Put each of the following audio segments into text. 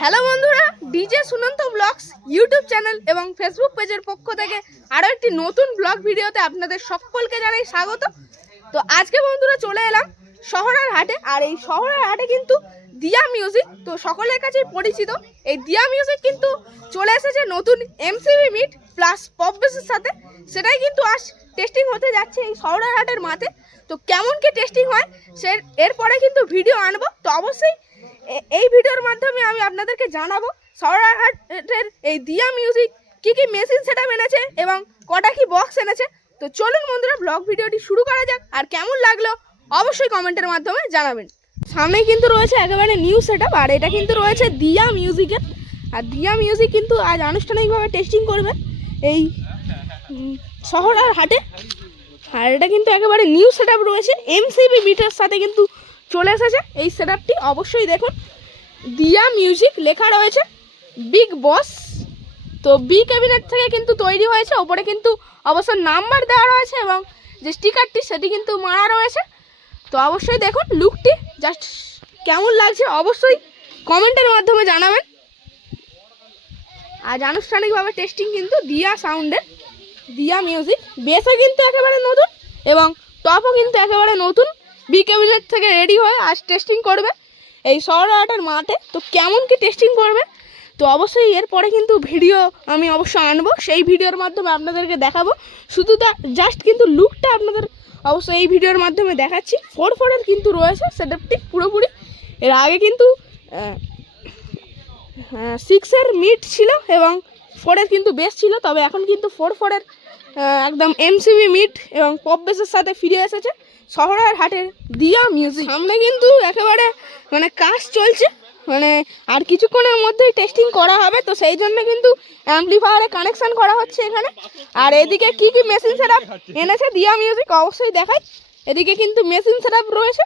Hello বন্ধুরা, DJ Sunanta blogs YouTube channel এবং Facebook পেজের পক্ষ থেকে আরও একটি নতুন ব্লগ ভিডিওতে আপনাদের সকলকে জানাই স্বাগত। তো আজকে বন্ধুরা চলে এলাম শহরের হাটে, আর এই শহরের হাটে কিন্তু দিয়া মিউজিক তো সকলের কাছেই পরিচিত। এই দিয়া মিউজিক কিন্তু চলে এসেছে নতুন এমসিবি মিট প্লাস পপ বেসের সাথে, সেটাই কিন্তু আজ টেস্টিং হতে যাচ্ছে এই শহরের হাটের মাঠে। তো কেমন কি টেস্টিং হয় সে এরপরে কিন্তু ভিডিও আনবো, তো অবশ্যই এই ভিডিওর মাধ্যমে আমি আপনাদেরকে জানাবো শহরের হাটের এই দিয়া মিউজিক কি কি মেশিন সেটআপ এনেছে এবং কটা কি বক্স এনেছে। তো চলুন বন্ধুরা ব্লগ ভিডিওটি শুরু করা যাক, আর কেমন লাগলো অবশ্যই কমেন্টের মাধ্যমে জানাবেন। সামনে কিন্তু রয়েছে একেবারে নিউ সেটআপ, আর এটা কিন্তু রয়েছে দিয়া মিউজিকের। আর দিয়া মিউজিক কিন্তু আজ আনুষ্ঠানিকভাবে টেস্টিং করবে এই শহরের হাটে। আর এটা কিন্তু একেবারে নিউ সেটআপ রয়েছে, এমসিবি মিটার সাথে কিন্তু চলে এসেছে এই সেটআপটি। অবশ্যই দেখুন দিয়া মিউজিক লেখা রয়েছে, বিগ বস। তো বি ক্যাবিনেট থেকে কিন্তু তৈরি হয়েছে, ওপরে কিন্তু অবশ্য নাম্বার দেওয়া রয়েছে এবং যে স্টিকারটি সেটি কিন্তু মারা রয়েছে। তো অবশ্যই দেখুন লুকটি জাস্ট কেমন লাগছে অবশ্যই কমেন্টের মাধ্যমে জানাবেন। আজ আনুষ্ঠানিকভাবে টেস্টিং কিন্তু দিয়া সাউন্ডের, দিয়া মিউজিক। বেসও কিন্তু একেবারে নতুন এবং টপও কিন্তু একেবারে নতুন, বি ক্যাবিনেট থেকে রেডি হয়ে আজ টেস্টিং করবে এই শহরের হাটের মাঠে। তো কেমন কি টেস্টিং করবে তো অবশ্যই এরপরে কিন্তু ভিডিও আমি অবশ্যই আনবো, সেই ভিডিওর মাধ্যমে আপনাদেরকে দেখাবো। শুধু তা জাস্ট কিন্তু লুকটা আপনাদের অবশ্যই এই ভিডিওর মাধ্যমে দেখাচ্ছি। 4-4-এর কিন্তু রয়েছে সেটআপটি পুরোপুরি। এর আগে কিন্তু 6-এর মিড ছিল এবং 4-এর কিন্তু বেস ছিল, তবে এখন কিন্তু 4-4-এর একদম এমসিবি মিট এবং পপ বেসের সাথে ফিরে এসেছে শহরের হাটের দিয়া মিউজিক। সামনে কিন্তু একেবারে কাজ চলছে, আর কিছুক্ষণের মধ্যেই টেস্টিং করা হবে। তো সেই জন্য কিন্তু অ্যাম্পলিফায়ারে কানেকশন করা হচ্ছে এখানে। আর এদিকে কি কি মেশিন সেটআপ এনেছে দিয়া মিউজিক অবশ্যই দেখাই। এদিকে কিন্তু মেশিন সেটআপ রয়েছে।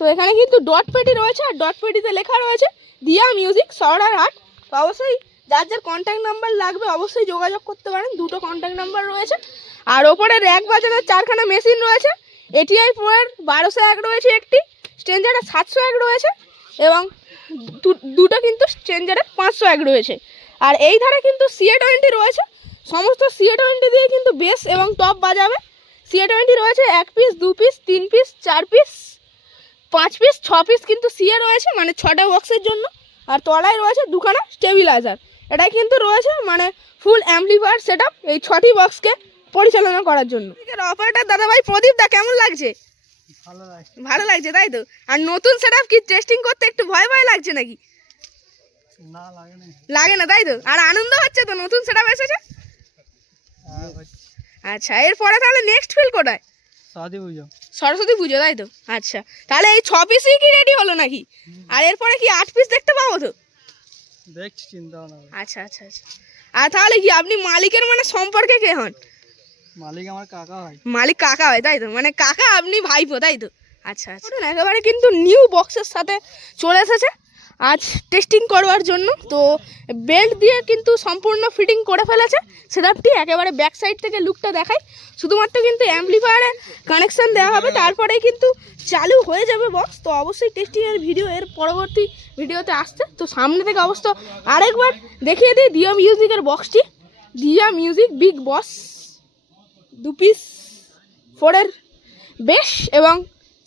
তো এখানে কিন্তু ডট পেটি রয়েছে, আর ডট পেটিতে লেখা রয়েছে দিয়া মিউজিক শহরের হাট। তো অবশ্যই যার যার কন্ট্যাক্ট নাম্বার লাগবে অবশ্যই যোগাযোগ করতে পারেন, দুটো কন্ট্যাক্ট নাম্বার রয়েছে। আর ওপরে র্যাক বাজানোর 4খানা মেশিন রয়েছে, এটিআই প্রোয়ের 1201 রয়েছে একটি, স্ট্রেঞ্জারের 701 রয়েছে এবং দুটো কিন্তু স্ট্রেঞ্জারের 501 রয়েছে। আর এই ধারে কিন্তু CA20 রয়েছে, সমস্ত CA20 দিয়ে কিন্তু বেস এবং টপ বাজাবে। CA20 রয়েছে 1 piece, 2 piece, 3 piece, 4 piece, 5 piece, 6 piece কিন্তু সিএ রয়েছে, 6টা বক্সের জন্য। আর তলায় রয়েছে 2খানা স্টেবিলাইজার। এটাই কিন্তু রয়েছে ফুল অ্যাম্পলিফায়ার সেটআপ এই 6টি বক্সকে পরিচালনা করার জন্য। অপারেটর দাদাভাই প্রদীপ দা কেমন লাগছে? ভালো লাগছে তাই তো। আর নতুন সেটআপ কি টেস্টিং করতে একটু ভয় ভয় লাগছে নাকি? না, লাগে না তাই তো। আর আনন্দ হচ্ছে তো নতুন সেটআপ এসেছে। আচ্ছা, এরপরে তাহলে নেক্সট ফিল কোথায়? সরস্বতী পুজো তাই তো। আচ্ছা, তাহলে এই 6 পিসই কি রেডি হলো নাকি? আর এরপরে কি 8 পিস দেখতে পাবো তো? দেখছি, চিন্তা ভাবনা। আচ্ছা আচ্ছা আচ্ছা। আর তাহলে কি আপনি মালিকের সম্পর্কে কে হন? মালিক আমার কাকা হয়। মালিক কাকা হয় তাই তো, কাকা আপনি ভাইপো তাই তো। আচ্ছা আচ্ছা, একেবারে কিন্তু নিউ বক্সের সাথে চলে এসেছে আজ টেস্টিং করবার জন্য। তো বেল্ট দিয়ে কিন্তু সম্পূর্ণ ফিটিং করে ফেলেছে সেটআপটি। একেবারে ব্যাক সাইড থেকে লুকটা দেখাই, শুধুমাত্র কিন্তু অ্যাম্পলিফায়ারে কানেকশন দেওয়া হবে, তারপরেই কিন্তু চালু হয়ে যাবে বক্স। তো অবশ্যই টেস্টিংয়ের ভিডিও এর পরবর্তী ভিডিওতে আসছে। তো সামনে থেকে অবশ্য আরেকবার দেখিয়ে দিই দিয়া মিউজিকের বক্সটি। দিয়া মিউজিক বিগ বস, 2 পিস 4-এর বেস এবং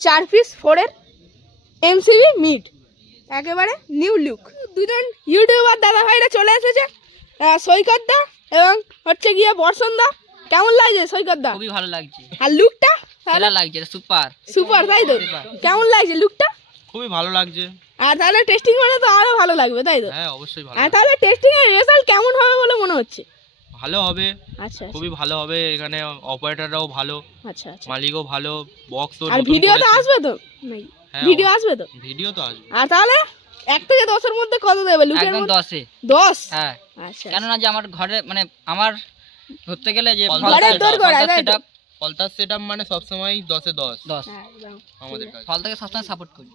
4 পিস 4-এর এমসিবি মিড, একেবারে নিউ লুক। দুজন ইউটিউবার দাদা ভাইরা চলে এসেছে, সৈকত দা এবং হচ্ছে গিয়ে বর্ষণ দা। কেমন লাগছে সৈকত দা? খুবই ভালো লাগছে। আর লুকটা ভালো লাগছে, সুপার সুপার তাই তো। কেমন লাগছে লুকটা? খুবই ভালো লাগছে। আর তাহলে টেস্টিং হলে তো আরো ভালো লাগবে তাই তো। হ্যাঁ, অবশ্যই ভালো। আর তাহলে টেস্টিং এর রেজাল্ট কেমন হবে বলে মনে হচ্ছে? ভালো হবে। আচ্ছা, খুবই ভালো হবে। এখানে অপারেটররাও ভালো, আচ্ছা আচ্ছা। মালিকও ভালো, বক্সও। আর ভিডিওতে আসবে তো? ভিডিও আসবে তো? ভিডিও তো আসবে। আর তাহলে 1 থেকে 10-এর মধ্যে কত দেবে লুকের একদম মধ্যে? 10-এ। 10? হ্যাঁ, আচ্ছা। কেননা যে আমার ঘরে আমার ধরতে গেলে যে ঘরের দর করা ফলতার সেটআপ সবসময় 10-এ 10 10 একদম আমাদের কাছে। ফলতাকে সবসময় সাপোর্ট করি।